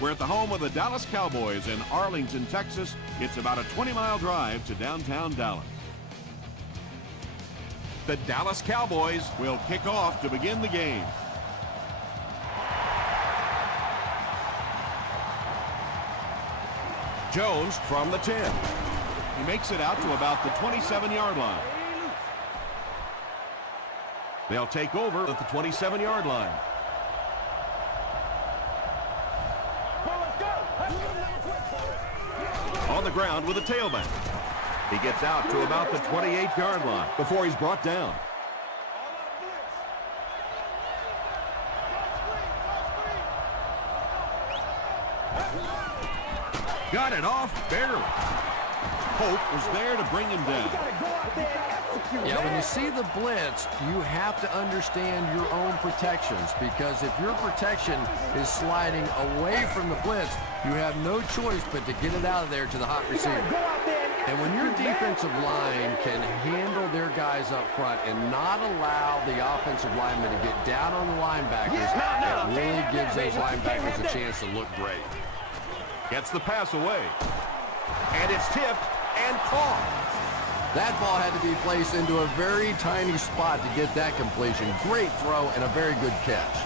We're at the home of the Dallas Cowboys in Arlington, Texas. It's about a 20-mile drive to downtown Dallas. The Dallas Cowboys will kick off to begin the game. Jones from the 10. He makes it out to about the 27-yard line. They'll take over at the 27-yard line. On the ground with a tailback. He gets out to about the 28-yard line before he's brought down. Got it off barely. Hope was there to bring him down. Yeah, when you see the blitz, you have to understand your own protections, because if your protection is sliding away from the blitz, you have no choice but to get it out of there to the hot receiver. And when your defensive line can handle their guys up front and not allow the offensive linemen to get down on the linebackers, it really gives those linebackers a chance to look great. Gets the pass away. And it's tipped and caught. That ball had to be placed into a very tiny spot to get that completion. Great throw and a very good catch.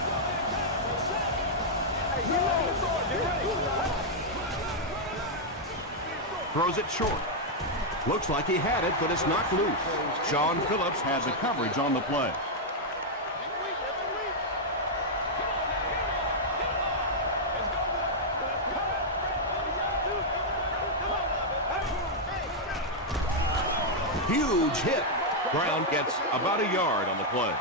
Throws it short. Looks like he had it, but it's knocked loose. Sean Phillips has the coverage on the play. Huge hit. Brown gets about a yard on the play.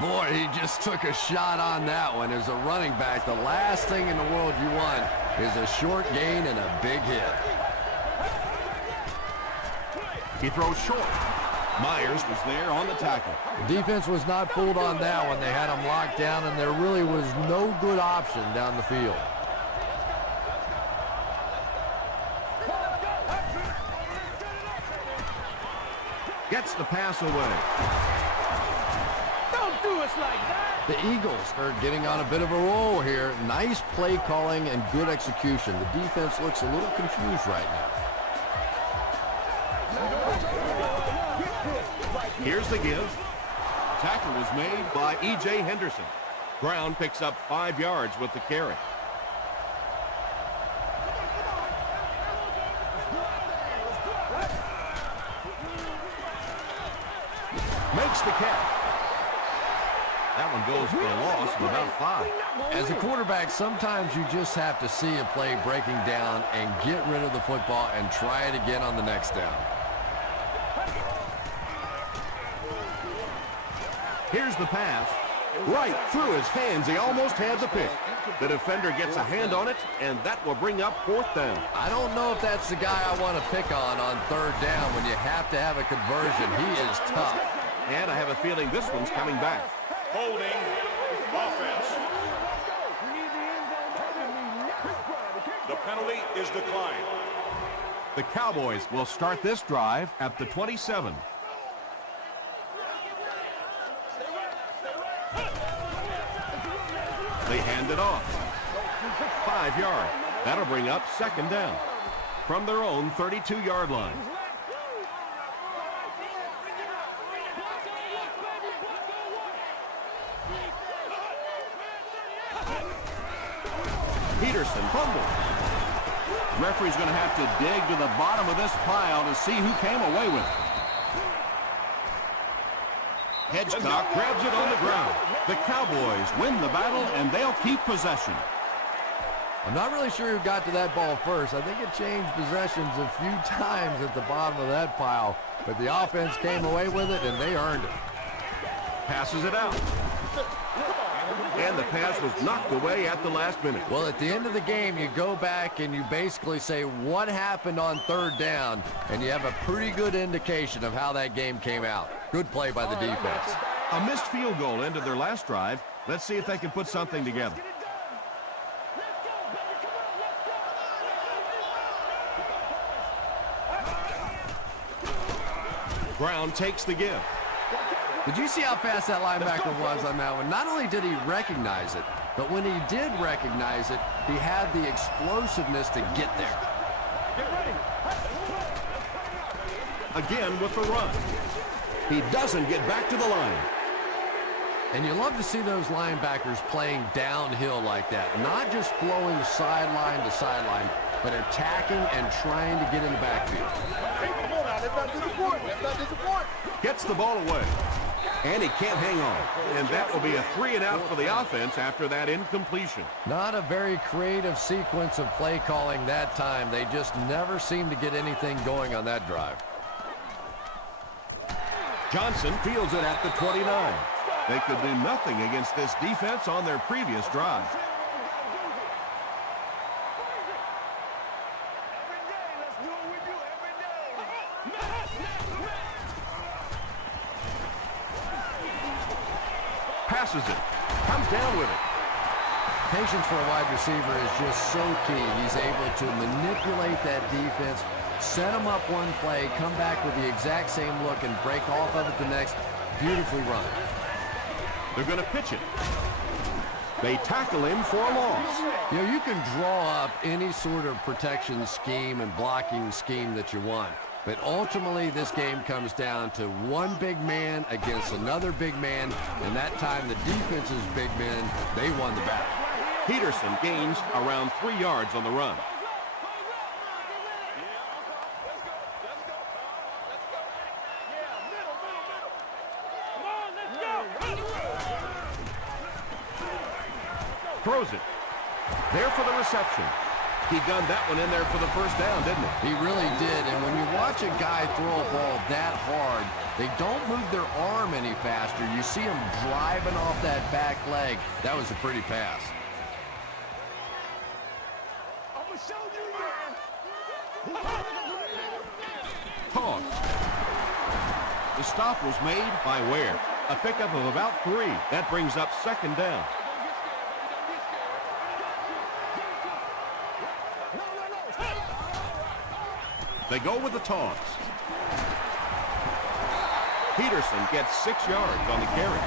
Boy, he just took a shot on that one. As a running back, the last thing in the world you want is a short gain and a big hit. He throws short. Myers was there on the tackle. The defense was not fooled on that one. They had him locked down, and there really was no good option down the field. Gets the pass away. Don't do us like that. The Eagles are getting on a bit of a roll here. Nice play calling and good execution. The defense looks a little confused right now. Here's the give. Tackle was made by E.J. Henderson. Brown picks up 5 yards with the carry. Makes the catch. That one goes for a loss of about 5. As a quarterback, sometimes you just have to see a play breaking down and get rid of the football and try it again on the next down. Here's the pass. Right through his hands. He almost had the pick. The defender gets a hand on it, and that will bring up 4th down. I don't know if that's the guy I want to pick on 3rd down when you have to have a conversion. He is tough. And I have a feeling this one's coming back. Holding offense. The penalty is declined. The Cowboys will start this drive at the 27. They hand it off. 5 yards. That'll bring up 2nd down from their own 32-yard line. Peterson fumbles. Referee's going to have to dig to the bottom of this pile to see who came away with it. Hedgecock grabs it on the ground. The Cowboys win the battle, and they'll keep possession. I'm not really sure who got to that ball first. I think it changed possessions a few times at the bottom of that pile, but the offense came away with it, and they earned it. Passes it out. And the pass was knocked away at the last minute. Well, at the end of the game, you go back and you basically say what happened on 3rd down, and you have a pretty good indication of how that game came out. Good play by the defense. A missed field goal ended their last drive. Let's see if they can put something together. Brown takes the give. Did you see how fast that linebacker was on that one? Not only did he recognize it, but when he did recognize it, he had the explosiveness to get there. Again with the run. He doesn't get back to the line. And you love to see those linebackers playing downhill like that. Not just flowing sideline to sideline, but attacking and trying to get in the backfield. Gets the ball away. And he can't hang on. And that will be a 3-and-out for the offense after that incompletion. Not a very creative sequence of play calling that time. They just never seem to get anything going on that drive. Johnson fields it at the 29. They could do nothing against this defense on their previous drive. Passes it. Comes down with it. Patience for a wide receiver is just so key. He's able to manipulate that defense, set them up one play, come back with the exact same look, and break off of it the next. Beautifully run. They're going to pitch it. They tackle him for a loss. You know, you can draw up any sort of protection scheme and blocking scheme that you want. But ultimately, this game comes down to one big man against another big man. And that time, the defense's big men, they won the battle. Peterson gains around 3 yards on the run. Throws it. There for the reception. He gunned that one in there for the first down, didn't he? He really did. And when you watch a guy throw a ball that hard, they don't move their arm any faster. You see him driving off that back leg. That was a pretty pass. Toss. The stop was made by Ware. A pickup of about 3. That brings up second down. They go with the toss. Peterson gets 6 yards on the carry.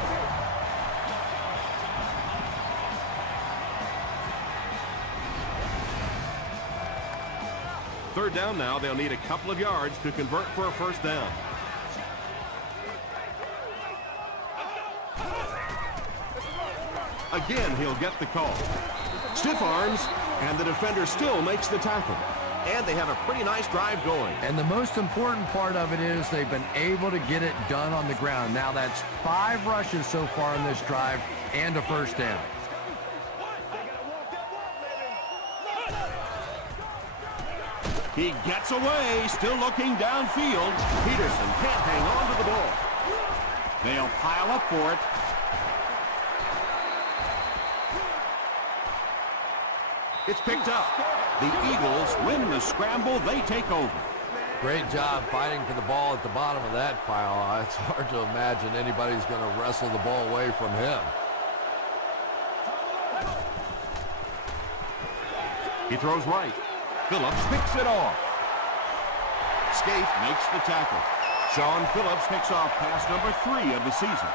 Third down now. They'll need a couple of yards to convert for a first down. Again, he'll get the call. Stiff arms, and the defender still makes the tackle. And they have a pretty nice drive going. And the most important part of it is they've been able to get it done on the ground. Now that's 5 rushes so far in this drive and a first down. He gets away, still looking downfield. Peterson can't hang on to the ball. They'll pile up for it. It's picked up. The Eagles win the scramble. They take over. Great job fighting for the ball at the bottom of that pile. It's hard to imagine anybody's going to wrestle the ball away from him. He throws right. Phillips picks it off. Scaife makes the tackle. Sean Phillips picks off pass number 3 of the season.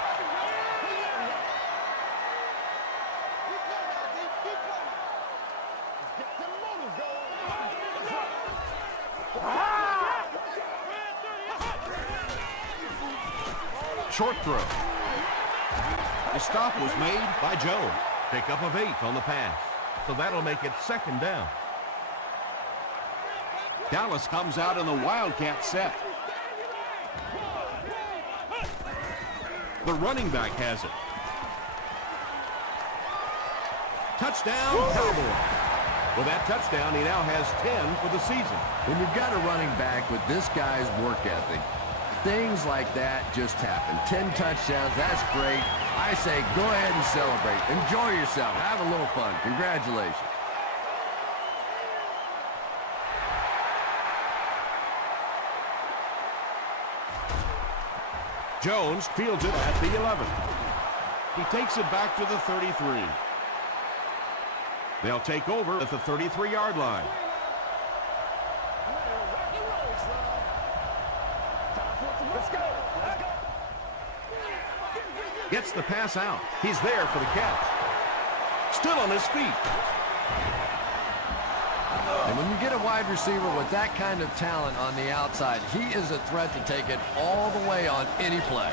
Short throw. The stop was made by Joe. Pickup of 8 on the pass. So that'll make it second down. Dallas comes out in the Wildcat set. The running back has it. Touchdown, Cowboys. With that touchdown, he now has 10 for the season. When you've got a running back with this guy's work ethic, things like that just happen. 10 touchdowns, that's great. I say go ahead and celebrate. Enjoy yourself. Have a little fun. Congratulations. Jones fields it at the 11. He takes it back to the 33. They'll take over at the 33-yard line. Gets the pass out. He's there for the catch. Still on his feet. And when you get a wide receiver with that kind of talent on the outside, he is a threat to take it all the way on any play.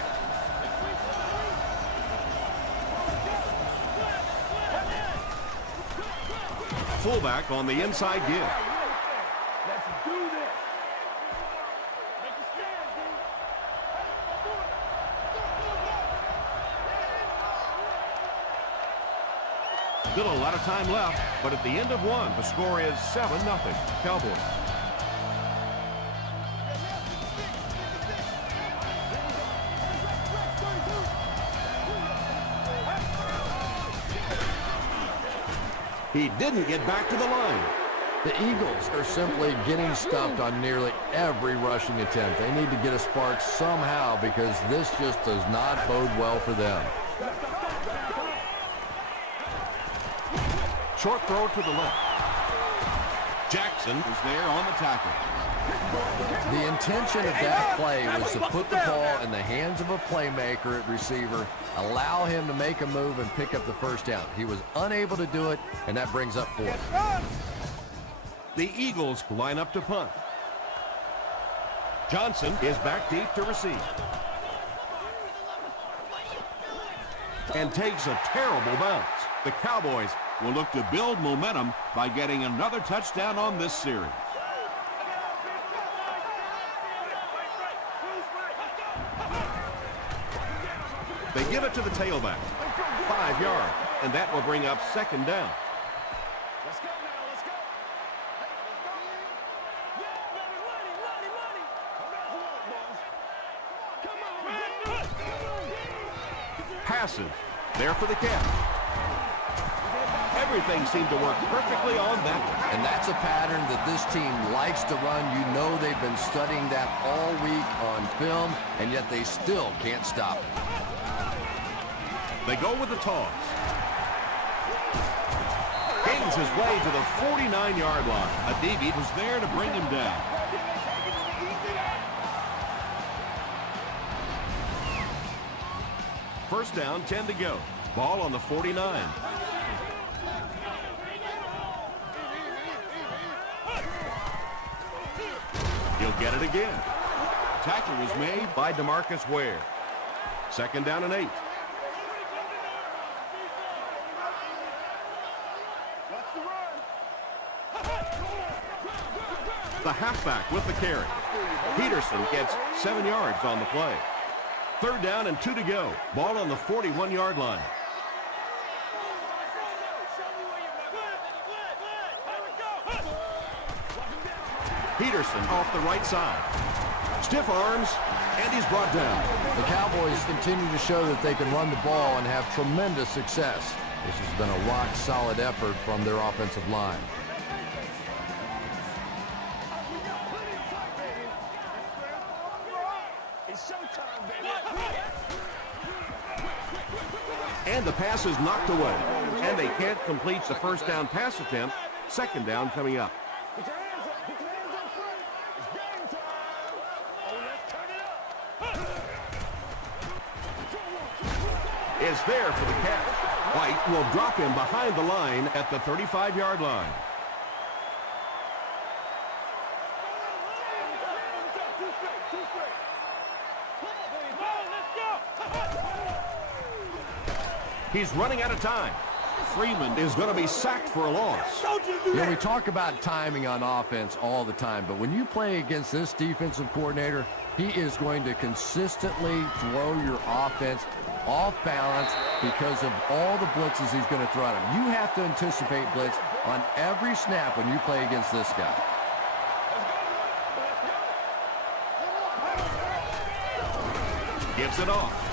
Fullback on the inside give. Let's do this. Make a stand, dude. Still a lot of time left, but at the end of one, the score is 7-0 Cowboys. He didn't get back to the line. The Eagles are simply getting stuffed on nearly every rushing attempt. They need to get a spark somehow because this just does not bode well for them. Short throw to the left. Jackson is there on the tackle. The intention of that play was to put the ball in the hands of a playmaker at receiver, allow him to make a move and pick up the first down. He was unable to do it, and that brings up fourth. The Eagles line up to punt. Johnson is back deep to receive. And takes a terrible bounce. The Cowboys will look to build momentum by getting another touchdown on this series. They give it to the tailback. 5 yards, and that will bring up second down. Let's go now, let's go. Yeah, baby, money. Come on, Passes. There for the catch. Everything seemed to work perfectly on that. And that's a pattern that this team likes to run. You know they've been studying that all week on film, and yet they still can't stop it. They go with the toss. Gains his way to the 49-yard line. A DB was there to bring him down. First down, 10 to go. Ball on the 49. He'll get it again. Tackle was made by DeMarcus Ware. Second down and 8. The halfback with the carry. Peterson gets 7 yards on the play. Third down and 2 to go. Ball on the 41-yard line. Peterson off the right side. Stiff arms, and he's brought down. The Cowboys continue to show that they can run the ball and have tremendous success. This has been a rock-solid effort from their offensive line. And the pass is knocked away. And they can't complete the first down pass attempt. Second down coming up. Put your hands up. Put your hands up front. It's game time. Oh, let's turn it up. Is there for the catch. White will drop him behind the line at the 35-yard line. He's running out of time. Freeman is going to be sacked for a loss. You know, we talk about timing on offense all the time, but when you play against this defensive coordinator, he is going to consistently throw your offense off balance because of all the blitzes he's going to throw at him. You have to anticipate blitz on every snap when you play against this guy. Gives it off.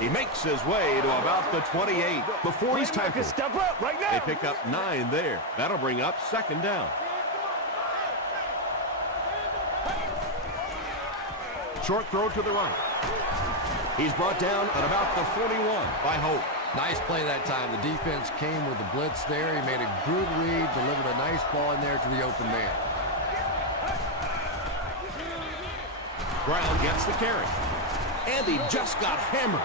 He makes his way to about the 28 before he's tackled. Step up right now. They pick up 9 there. That'll bring up second down. Short throw to the right. He's brought down at about the 41 by Hope. Nice play that time. The defense came with the blitz there. He made a good read, delivered a nice ball in there to the open man. Brown gets the carry. And he just got hammered.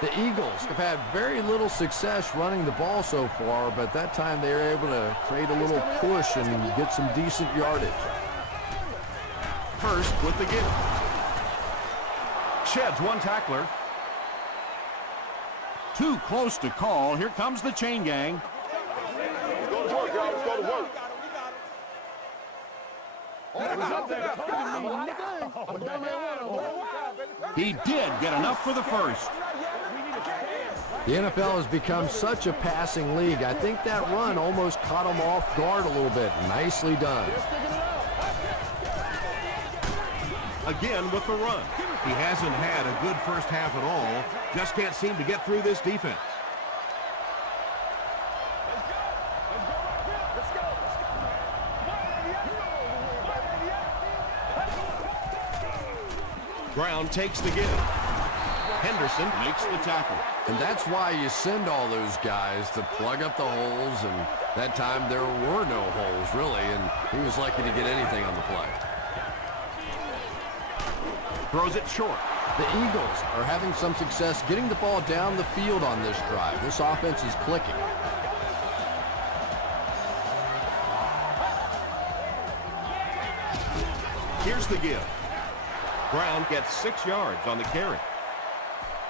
The Eagles have had very little success running the ball so far, but that time they were able to create a little push and get some decent yardage. Hurst with the give. Sheds one tackler. Too close to call. Here comes the chain gang. Let's go to work, y'all. Let's go to work. He did get enough for the first. The NFL has become such a passing league. I think that run almost caught him off guard a little bit. Nicely done. Again with the run. He hasn't had a good first half at all. Just can't seem to get through this defense. Brown takes the give. Henderson makes the tackle. And that's why you send all those guys to plug up the holes, and that time there were no holes, really, and he was lucky to get anything on the play. Throws it short. The Eagles are having some success getting the ball down the field on this drive. This offense is clicking. Here's the give. Brown gets 6 yards on the carry.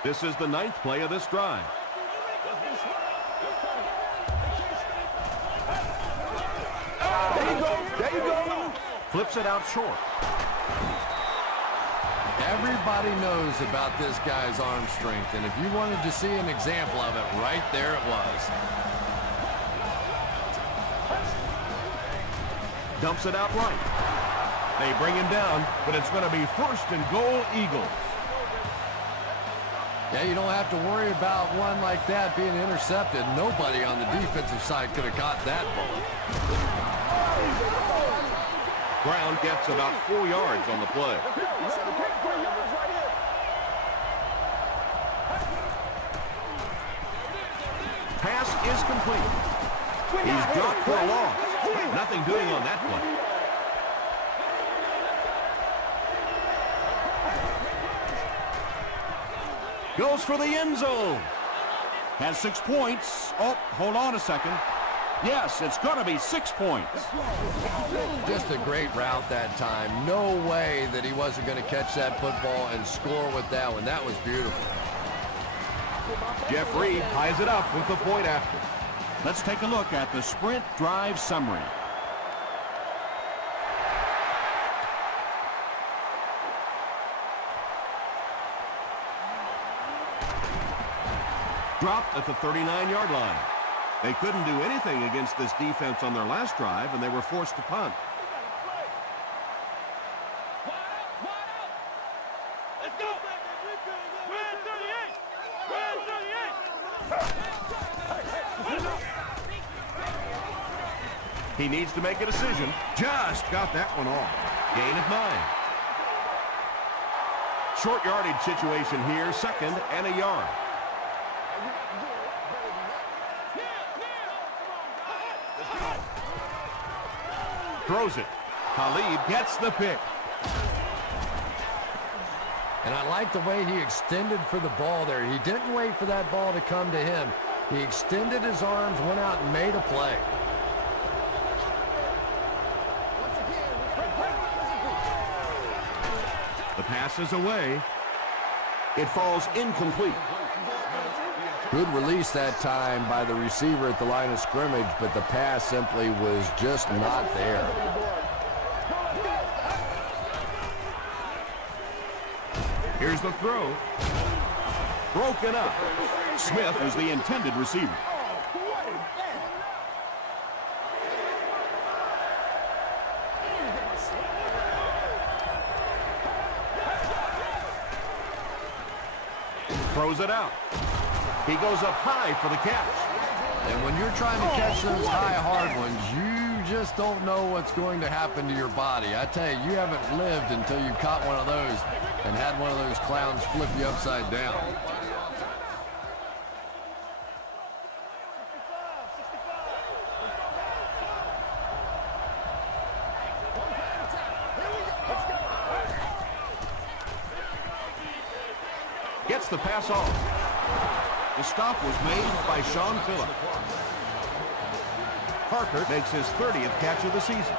This is the 9th play of this drive. There you go. There you go. Flips it out short. Everybody knows about this guy's arm strength, and if you wanted to see an example of it, right there it was. Dumps it out right. They bring him down, but it's going to be 1st and goal, Eagles. Yeah, you don't have to worry about one like that being intercepted. Nobody on the defensive side could have caught that ball. Brown gets about 4 yards on the play. Pass is complete. He's dropped for a loss. Nothing doing on that play. Goes for the end zone. Has 6 points. Oh, hold on a second. Yes, it's going to be 6 points. Just a great route that time. No way that he wasn't going to catch that football and score with that one. That was beautiful. Jeff Reed ties it up with the point after. Let's take a look at the sprint drive summary. Dropped at the 39-yard line. They couldn't do anything against this defense on their last drive, and they were forced to punt. He needs to make a decision. Just got that one off. Gain of 9. Short yardage situation here, 2nd and a yard. Throws it. Khalid gets the pick. And I like the way he extended for the ball there. He didn't wait for that ball to come to him. He extended his arms, went out and made a play. The pass is away. It falls incomplete. Good release that time by the receiver at the line of scrimmage, but the pass simply was just not there. Here's the throw. Broken up. Smith was the intended receiver. Throws it out. He goes up high for the catch. And when you're trying to catch those high, hard ones, you just don't know what's going to happen to your body. I tell you, you haven't lived until you caught one of those and had one of those clowns flip you upside down. Gets the pass off. The stop was made by Sean Phillips. Parker makes his 30th catch of the season.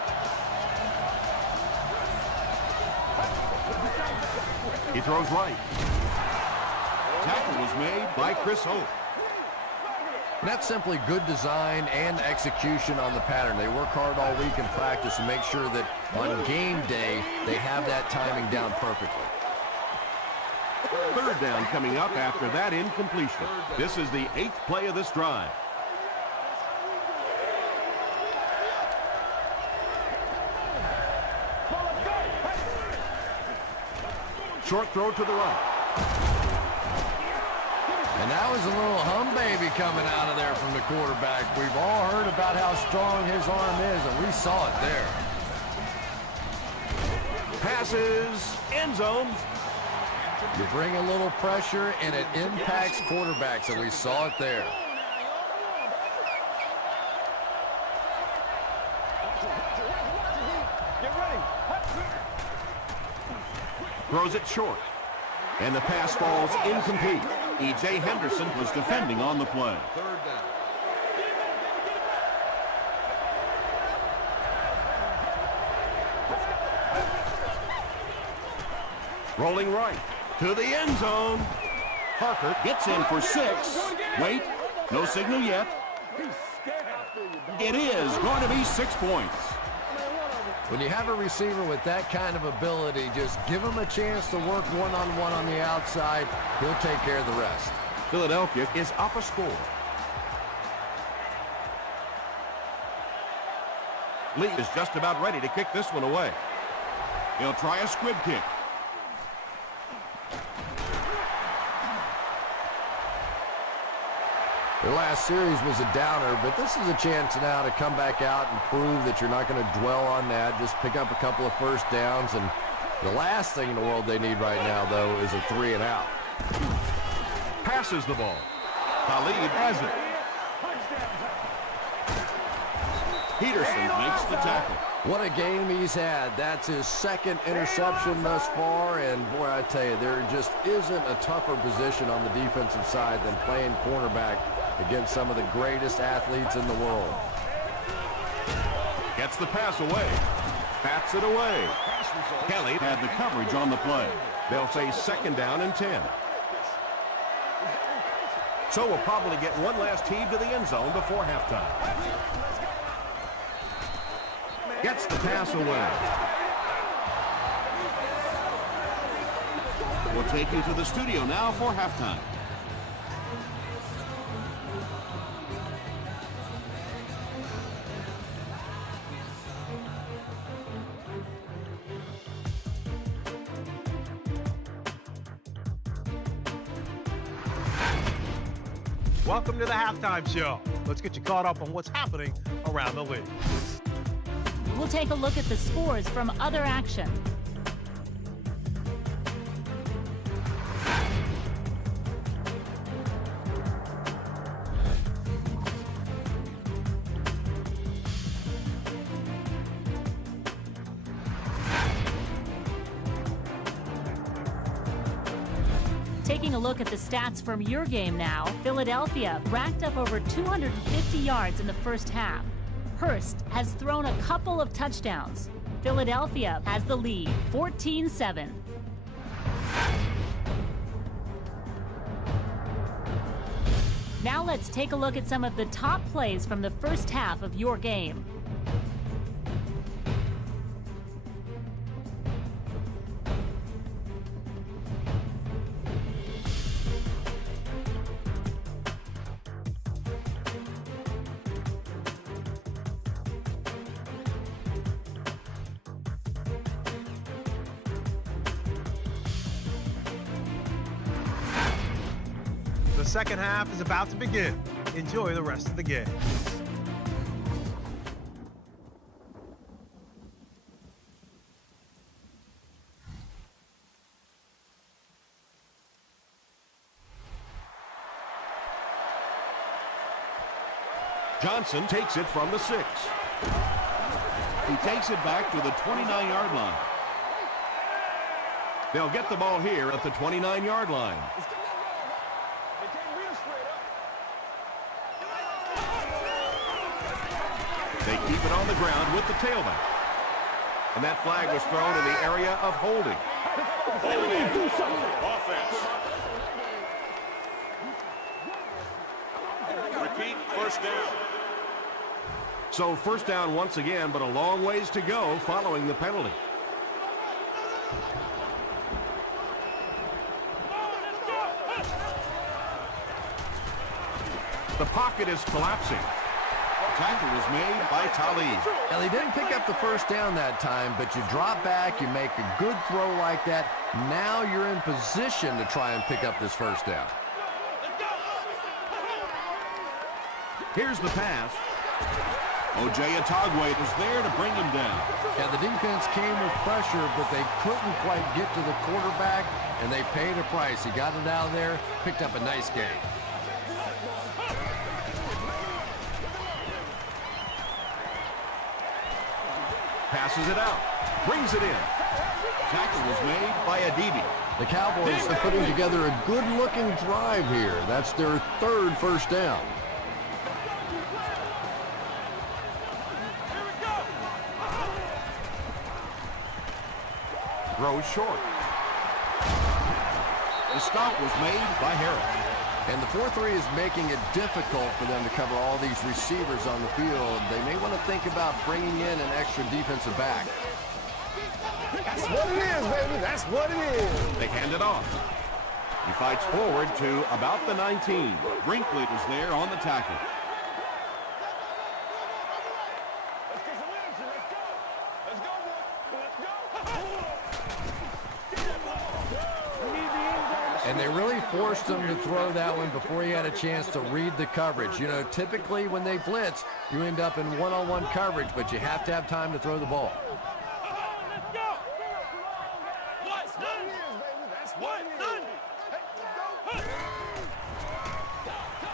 He throws right. Tackle was made by Chris Hope. And that's simply good design and execution on the pattern. They work hard all week in practice to make sure that on game day they have that timing down perfectly. Third down coming up after that incompletion. This is the 8th play of this drive. Short throw to the right. And that was a little hum baby coming out of there from the quarterback. We've all heard about how strong his arm is, and we saw it there. Passes, end zone. You bring a little pressure, and it impacts quarterbacks, and we saw it there. Throws it short. And the pass falls incomplete. E.J. Henderson was defending on the play. Third down. Rolling right to the end zone. Parker gets in for 6. Wait, no signal yet. It is going to be 6 points. When you have a receiver with that kind of ability, just give him a chance to work one-on-one on the outside. He'll take care of the rest. Philadelphia is up a score. Lee is just about ready to kick this one away. He'll try a squib kick. Their last series was a downer, but this is a chance now to come back out and prove that you're not going to dwell on that. Just pick up a couple of first downs, and the last thing in the world they need right now, though, is a 3 and out. Passes the ball. Khalid has it. Peterson makes the tackle. What a game he's had. That's his 2nd interception thus far, and boy, I tell you, there just isn't a tougher position on the defensive side than playing cornerback against some of the greatest athletes in the world. Gets the pass away. Bats it away. Kelly had the coverage on the play. They'll say 2nd down and 10. So we'll probably get one last heave to the end zone before halftime. Gets the pass away. We'll take you to the studio now for halftime. Welcome to the halftime show. Let's get you caught up on what's happening around the league. We'll take a look at the scores from other action. Taking a look at the stats from your game now, Philadelphia racked up over 250 yards in the first half. Hurst has thrown a couple of touchdowns. Philadelphia has the lead, 14-7. Now let's take a look at some of the top plays from the first half of your game. The second half is about to begin. Enjoy the rest of the game. Johnson takes it from the 6. He takes it back to the 29-yard line. They'll get the ball here at the 29-yard line. They keep it on the ground with the tailback. And that flag was thrown in the area of holding. Holding. Offense. Repeat, first down. So first down once again, but a long ways to go following the penalty. The pocket is collapsing. Tackle was made by Talib. Now, they didn't pick up the first down that time, but you drop back, you make a good throw like that. Now you're in position to try and pick up this first down. Here's the pass. O.J. Atogwe was there to bring him down. Yeah, the defense came with pressure, but they couldn't quite get to the quarterback, and they paid a price. He got it out of there, picked up a nice gain. Passes it out. Brings it in. Tackle was made by Aditi. The Cowboys are putting together a good-looking drive here. That's their third first down. Throws short. The stop was made by Harris. And the 4-3 is making it difficult for them to cover all these receivers on the field. They may want to think about bringing in an extra defensive back. That's what it is, baby. That's what it is. They hand it off. He fights forward to about the 19. Brinkley was there on the tackle. Let's get some energy. Let's go. Let's go, boy. Let's go. And they really forced him to throw that one before he had a chance to read the coverage. You know, typically when they blitz, you end up in one-on-one coverage, but you have to have time to throw the ball.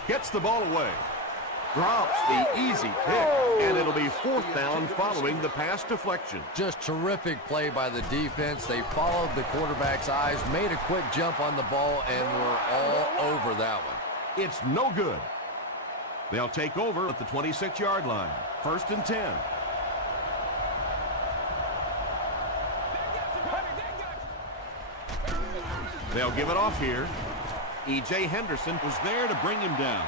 Gets the ball away. Drops the easy pick, and it'll be fourth down following the pass deflection. Just terrific play by the defense. They followed the quarterback's eyes, made a quick jump on the ball, and were all over that one. It's no good. They'll take over at the 26-yard line. First and 10. They'll give it off here. E.J. Henderson was there to bring him down.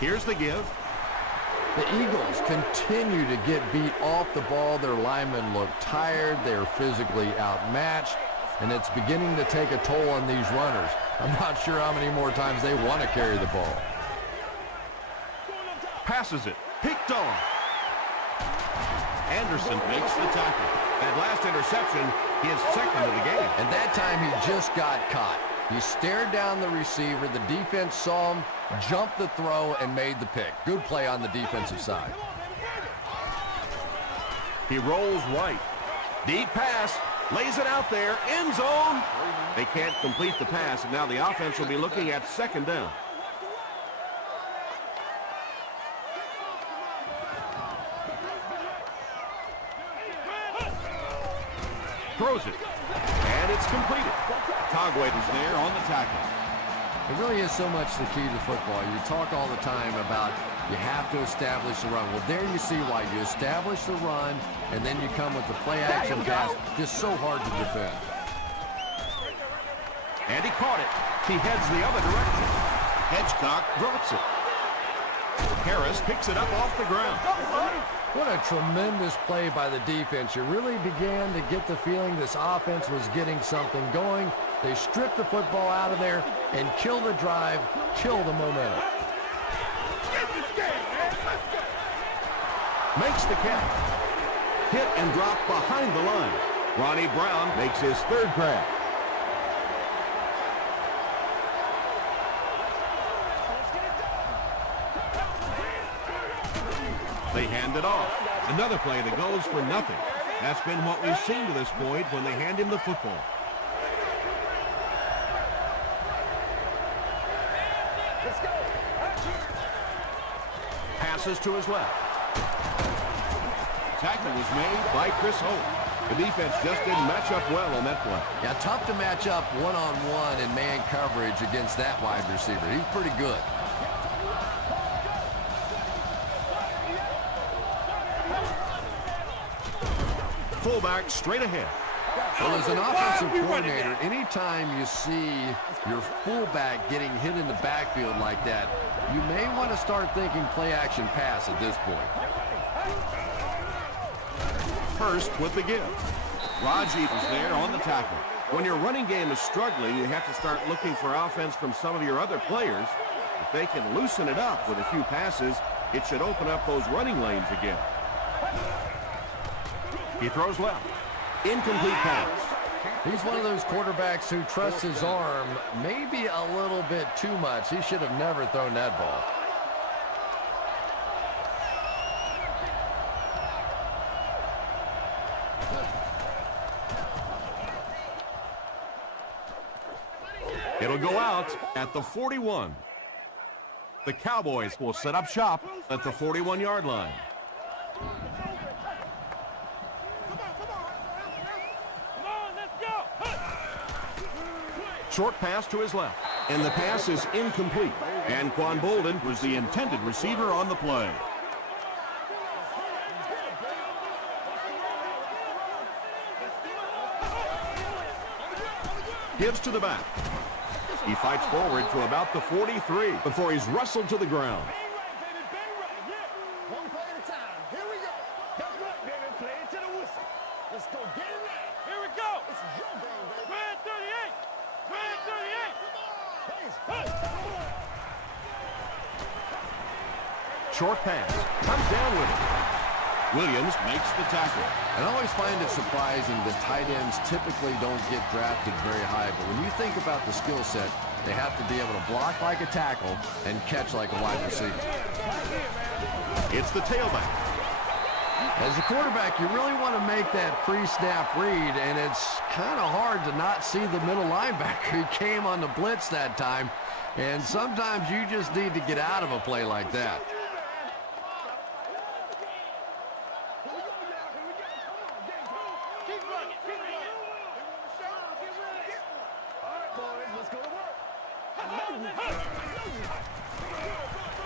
Here's the give. The Eagles continue to get beat off the ball. Their linemen look tired. They're physically outmatched, and it's beginning to take a toll on these runners. I'm not sure how many more times they want to carry the ball. Passes it. Picked off. Anderson makes the tackle. That last interception, his second of the game. And that time he just got caught. He stared down the receiver. The defense saw him, jumped the throw, and made the pick. Good play on the defensive side. He rolls right. Deep pass. Lays it out there. End zone. They can't complete the pass, and now the offense will be looking at second down. Throws it. And it's completed. Togway is there on the tackle. It really is so much the key to football. You talk all the time about you have to establish the run. Well, there you see why. You establish the run, and then you come with the play-action pass. Just so hard to defend. And he caught it. He heads the other direction. Hedgecock drops it. Harris picks it up off the ground. What a tremendous play by the defense. You really began to get the feeling this offense was getting something going. They stripped the football out of there and kill the drive, kill the momentum. Makes the catch. Hit and drop behind the line. Ronnie Brown makes his third grab. They hand it off. Another play that goes for nothing. That's been what we've seen to this point when they hand him the football. Passes to his left. Tackle was made by Chris Hope. The defense just didn't match up well on that play. Yeah, tough to match up one-on-one in man coverage against that wide receiver. He's pretty good. Fullback straight ahead. Well, as an offensive coordinator, anytime you see your fullback getting hit in the backfield like that, you may want to start thinking play-action pass at this point. Hurst with the give. Rajiv is there on the tackle. When your running game is struggling, you have to start looking for offense from some of your other players. If they can loosen it up with a few passes, it should open up those running lanes again. He throws left. Incomplete pass. He's one of those quarterbacks who trusts his arm maybe a little bit too much. He should have never thrown that ball. It'll go out at the 41. The Cowboys will set up shop at the 41-yard line. Short pass to his left, and the pass is incomplete. And Quan Bolden was the intended receiver on the play. Gives to the back. He fights forward to about the 43 before he's wrestled to the ground. One play at a time. Here we go. That's right, baby. Play it to the whistle. Let's go get it now. Here we go. This is your game, baby. Red 38. Red 38. Short pass. Comes down with it. Williams makes the tackle. I always find it surprising that tight ends typically don't get drafted very high, but when you think about the skill set, they have to be able to block like a tackle and catch like a wide receiver. It's the tailback. As a quarterback, you really want to make that pre-snap read, and it's kind of hard to not see the middle linebacker. He came on the blitz that time, and sometimes you just need to get out of a play like that.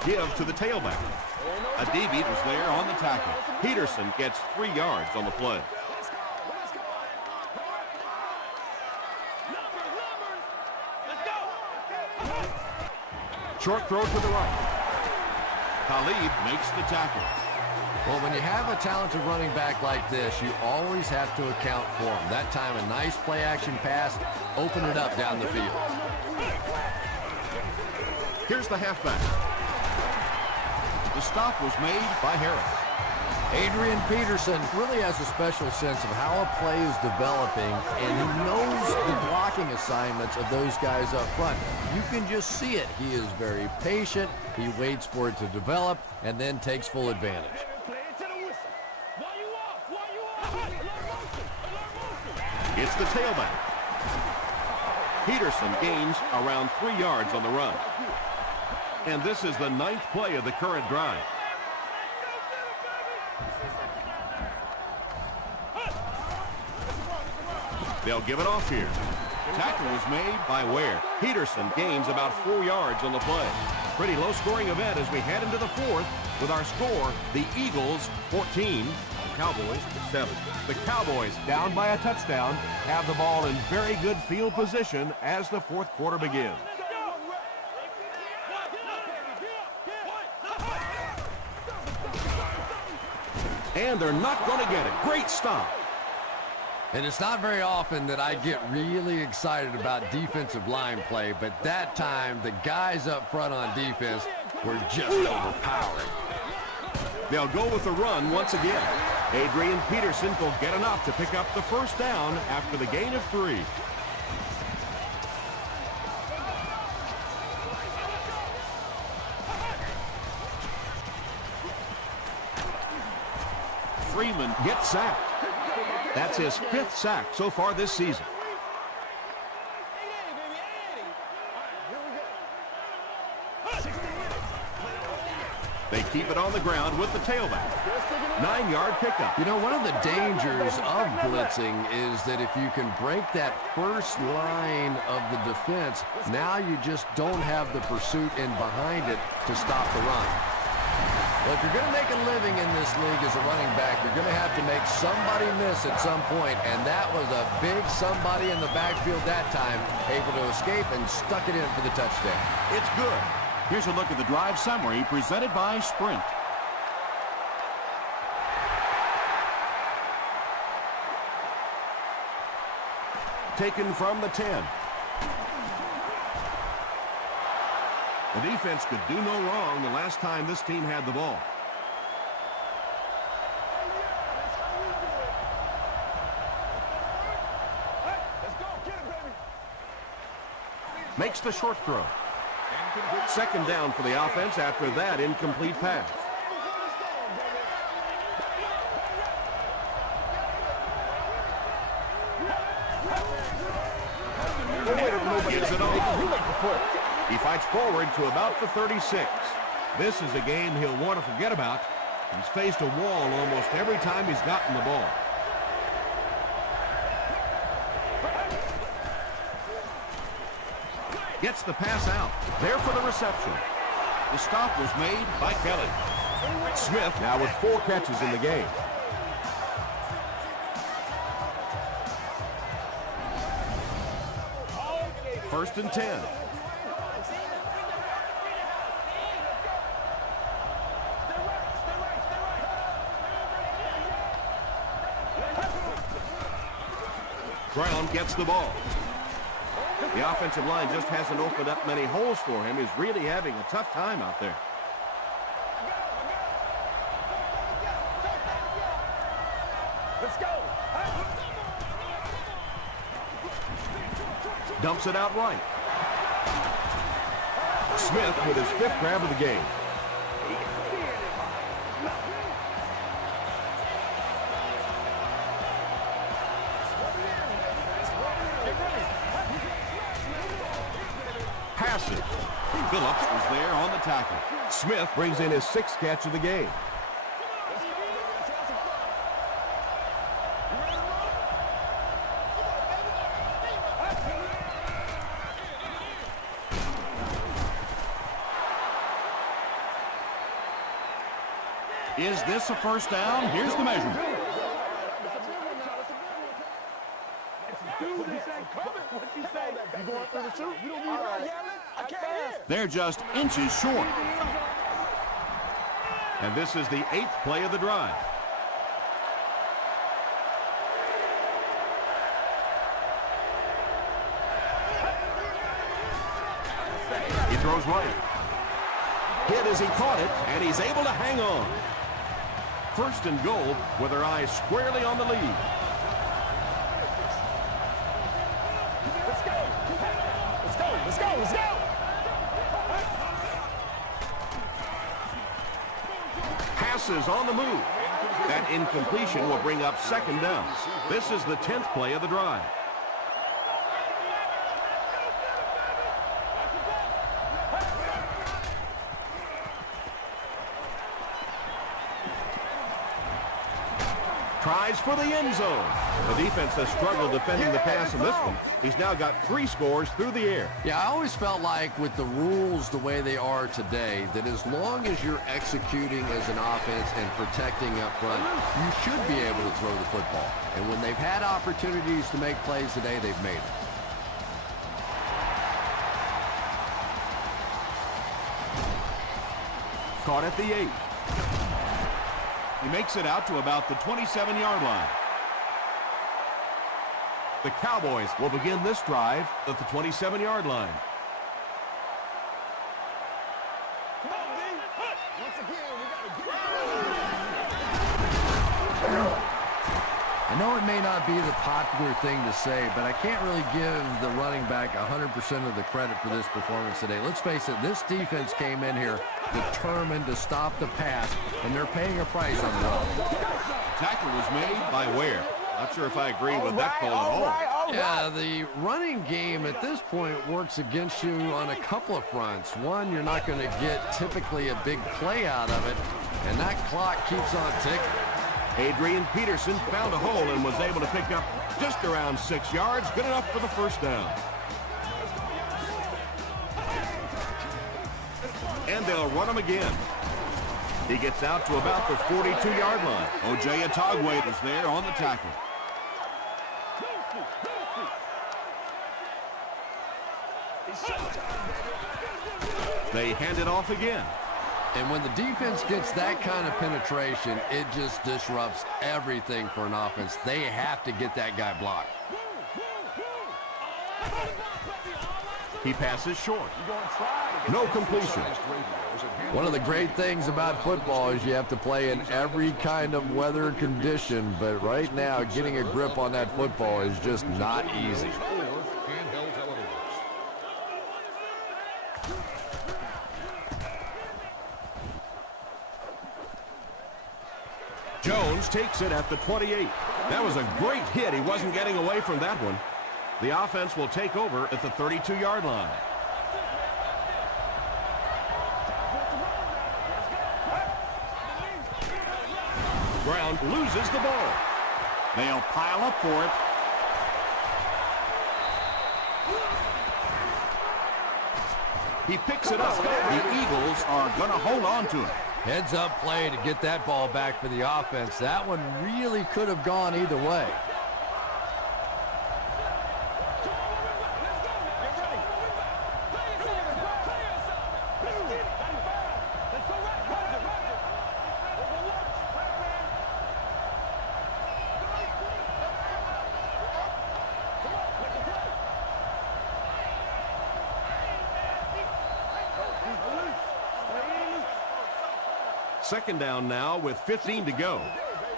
Give to the tailback. A DB was there on the tackle. Peterson gets 3 yards on the play. Short throw to the right. Talib makes the tackle. Well, when you have a talented running back like this, you always have to account for him. That time, a nice play-action pass, open it up down the field. Here's the halfback. The stop was made by Harris. Adrian Peterson really has a special sense of how a play is developing, and he knows the blocking assignments of those guys up front. You can just see it. He is very patient. He waits for it to develop and then takes full advantage. It's the tailback. Peterson gains around 3 yards on the run. And this is the 9th play of the current drive. They'll give it off here. Tackle was made by Ware. Peterson gains about 4 yards on the play. Pretty low-scoring event as we head into the 4th with our score, the Eagles 14, the Cowboys 7. The Cowboys, down by a touchdown, have the ball in very good field position as the 4th quarter begins. And they're not going to get it. Great stop. And it's not very often that I get really excited about defensive line play, but that time, the guys up front on defense were just overpowering. They'll go with the run once again. Adrian Peterson will get enough to pick up the first down after the gain of 3. Freeman gets sacked. That's his 5th sack so far this season. They keep it on the ground with the tailback. 9-yard pickup. You know, one of the dangers of blitzing is that if you can break that first line of the defense, now you just don't have the pursuit in behind it to stop the run. Well, if you're going to make a living in this league as a running back, you're going to have to make somebody miss at some point, and that was a big somebody in the backfield that time, able to escape and stuck it in for the touchdown. It's good. Here's a look at the drive summary presented by Sprint. Taken from the 10. The defense could do no wrong the last time this team had the ball. Makes the short throw. Second down for the offense after that incomplete pass. Gives it off. He fights forward to about the 36. This is a game he'll want to forget about. He's faced a wall almost every time he's gotten the ball. Gets the pass out. There for the reception. The stop was made by Kelly. Smith now with 4 catches in the game. First and 10. Brown gets the ball. The offensive line just hasn't opened up many holes for him. He's really having a tough time out there. Let's go. Dumps it out right. Smith with his 5th grab of the game. Passes. Phillips was there on the tackle. Smith brings in his 6th catch of the game. Is this a first down? Here's the measurement. They're just inches short. And this is the 8th play of the drive. He throws right. Hit as he caught it, and he's able to hang on. First and goal with their eyes squarely on the lead. Let's go. Let's go. Let's go. Let's go. Passes on the move. That incompletion will bring up 2nd down. This is the 10th play of the drive. Tries for the end zone. The defense has struggled defending the pass in this one. He's now got 3 scores through the air. Yeah, I always felt like with the rules the way they are today, that as long as you're executing as an offense and protecting up front, you should be able to throw the football. And when they've had opportunities to make plays today, they've made it. Caught at the 8. He makes it out to about the 27-yard line. The Cowboys will begin this drive at the 27-yard line. I know it may not be the popular thing to say, but I can't really give the running back 100% of the credit for this performance today. Let's face it, this defense came in here determined to stop the pass, and they're paying a price on the run. Tackle was made by Ware. Not sure if I agree with that call at all. Yeah, the running game at this point works against you on a couple of fronts. One, you're not going to get typically a big play out of it, and that clock keeps on ticking. Adrian Peterson found a hole and was able to pick up just around 6 yards, good enough for the first down. And they'll run him again. He gets out to about the 42-yard line. O.J. Atogwe is there on the tackle. They hand it off again. And when the defense gets that kind of penetration, it just disrupts everything for an offense. They have to get that guy blocked. He passes short. No completion. One of the great things about football is you have to play in every kind of weather condition, but right now getting a grip on that football is just not easy. Jones takes it at the 28. That was a great hit. He wasn't getting away from that one. The offense will take over at the 32-yard line. Brown loses the ball. They'll pile up for it. He picks it up. The Eagles are going to hold on to it. Heads up play to get that ball back for the offense. That one really could have gone either way. Second down now with 15 to go.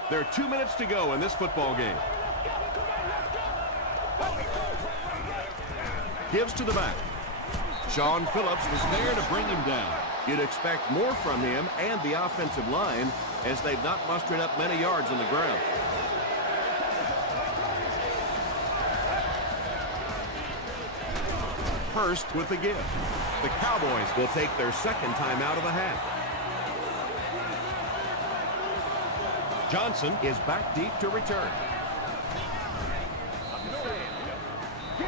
There are 2 minutes to go in this football game. Gives to the back. Sean Phillips was there to bring him down. You'd expect more from him and the offensive line as they've not mustered up many yards on the ground. Hurst with the give. The Cowboys will take their second time out of the half. Johnson is back deep to return.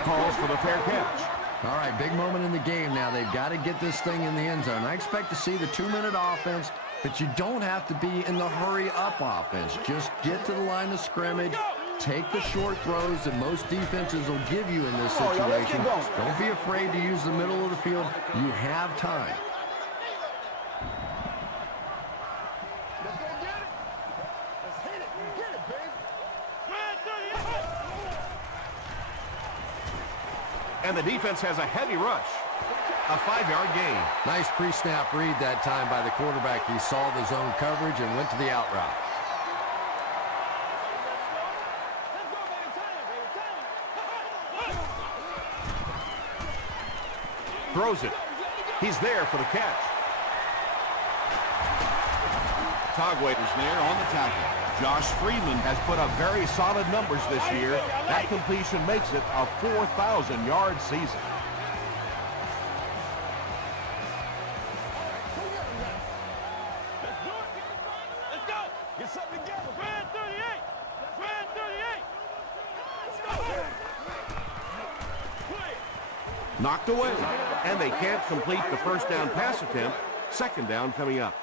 Calls for the fair catch. All right, big moment in the game now. They've got to get this thing in the end zone. I expect to see the 2-minute offense, but you don't have to be in the hurry-up offense. Just get to the line of scrimmage, take the short throws that most defenses will give you in this situation. Don't be afraid to use the middle of the field. You have time. And the defense has a heavy rush. A 5-yard gain. Nice pre-snap read that time by the quarterback. He saw the zone coverage and went to the out route. Throws it. He's there for the catch. Togwaiter's there on the tackle. Josh Freeman has put up very solid numbers this year. That completion makes it a 4,000-yard season. Let's go. Get something together. Red 38. Red 38. Knocked away. And they can't complete the first down pass attempt. Second down coming up.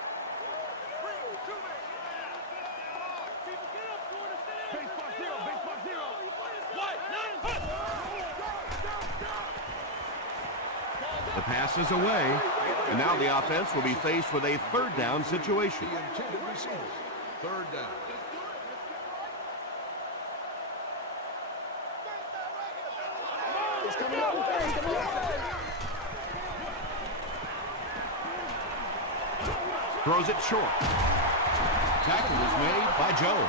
The pass is away, and now the offense will be faced with a third down situation. Third down. It's coming up. It's coming up. Throws it short. Tackle is made by Joe.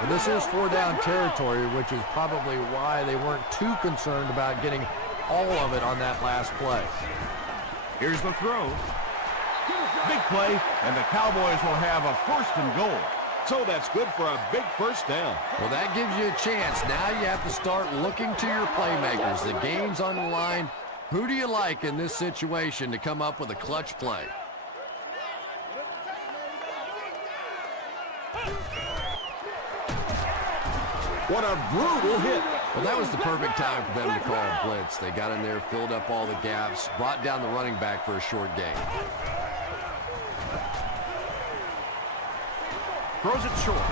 And this is 4-down territory, which is probably why they weren't too concerned about getting all of it on that last play. Here's the throw. Big play, and the Cowboys will have a 1st and goal. So that's good for a big first down. Well, that gives you a chance. Now you have to start looking to your playmakers. The game's on the line. Who do you like in this situation to come up with a clutch play? What a brutal hit. Well, that was the perfect time for them to call a blitz. They got in there, filled up all the gaps, brought down the running back for a short gain. Throws it short.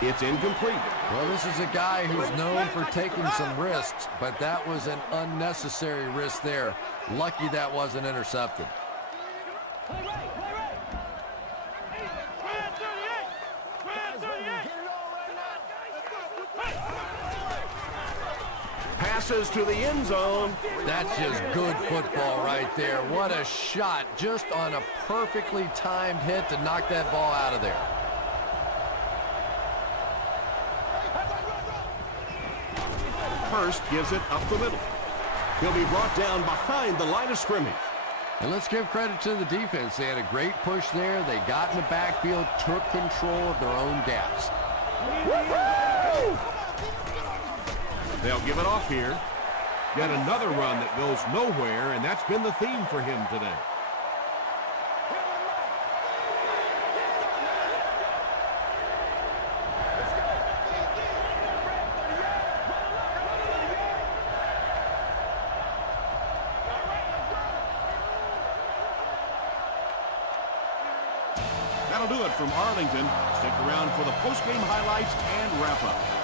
It's incomplete. Well, this is a guy who's known for taking some risks, but that was an unnecessary risk there. Lucky that wasn't intercepted. Passes to the end zone. That's just good football right there. What a shot, just on a perfectly timed hit to knock that ball out of there. Hurst gives it up the middle. He'll be brought down behind the line of scrimmage. And let's give credit to the defense. They had a great push there. They got in the backfield, took control of their own gaps. They'll give it off here. Yet another run that goes nowhere, and that's been the theme for him today. That'll do it from Arlington. Stick around for the post-game highlights and wrap-up.